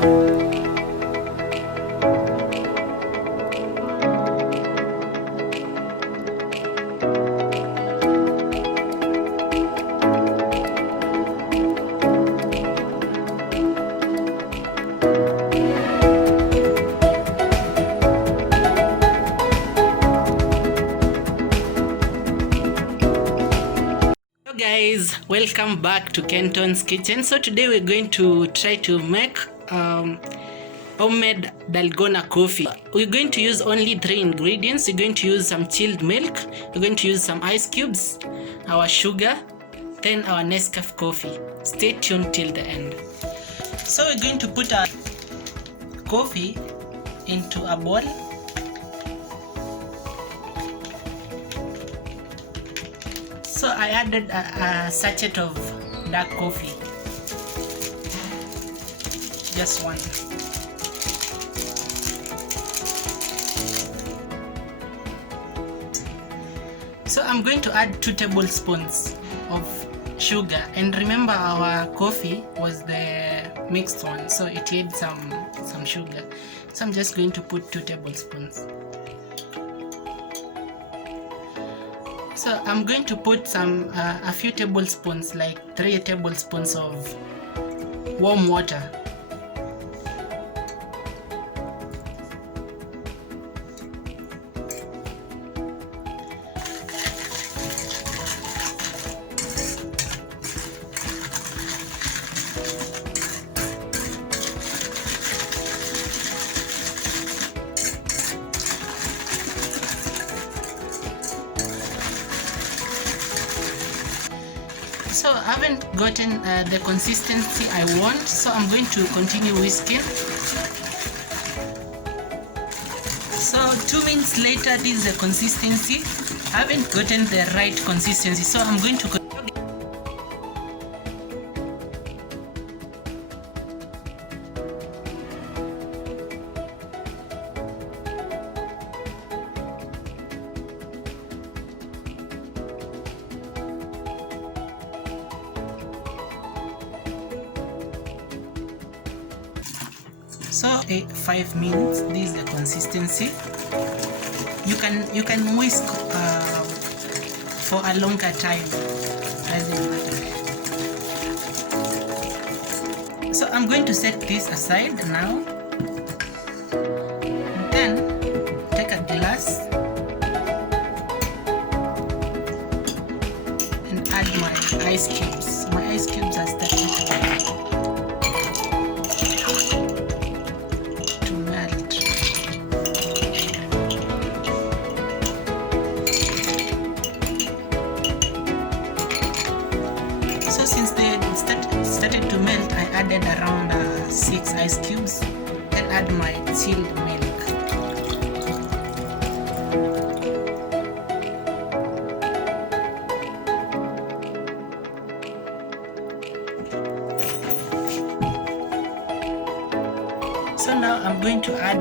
Guys, welcome back to Kenton's kitchen. So today we're going to try to make homemade Dalgona coffee. We're going to use only 3 ingredients. We're going to use some chilled milk, we're going to use some ice cubes, our sugar, then our Nescafe coffee. Stay tuned till the end. So we're going to put our coffee into a bowl. So I added a sachet of dark coffee, just one. So I'm going to add 2 tablespoons of sugar, and remember our coffee was the mixed one, so it had some sugar. So I'm just going to put 2 tablespoons. So I'm going to put a few tablespoons, like 3 tablespoons of warm water. So I haven't gotten the consistency I want, so I'm going to continue whisking. So 2 minutes later, this is the consistency. I haven't gotten the right consistency, so I'm going to So 5 minutes, this is the consistency. You can whisk for a longer time, doesn't matter. So I'm going to set this aside now. Then take a glass and add my ice cubes. My ice cubes are starting to melt. So since they started to melt, I added around 6 ice cubes, then add my chilled milk. So now I'm going to add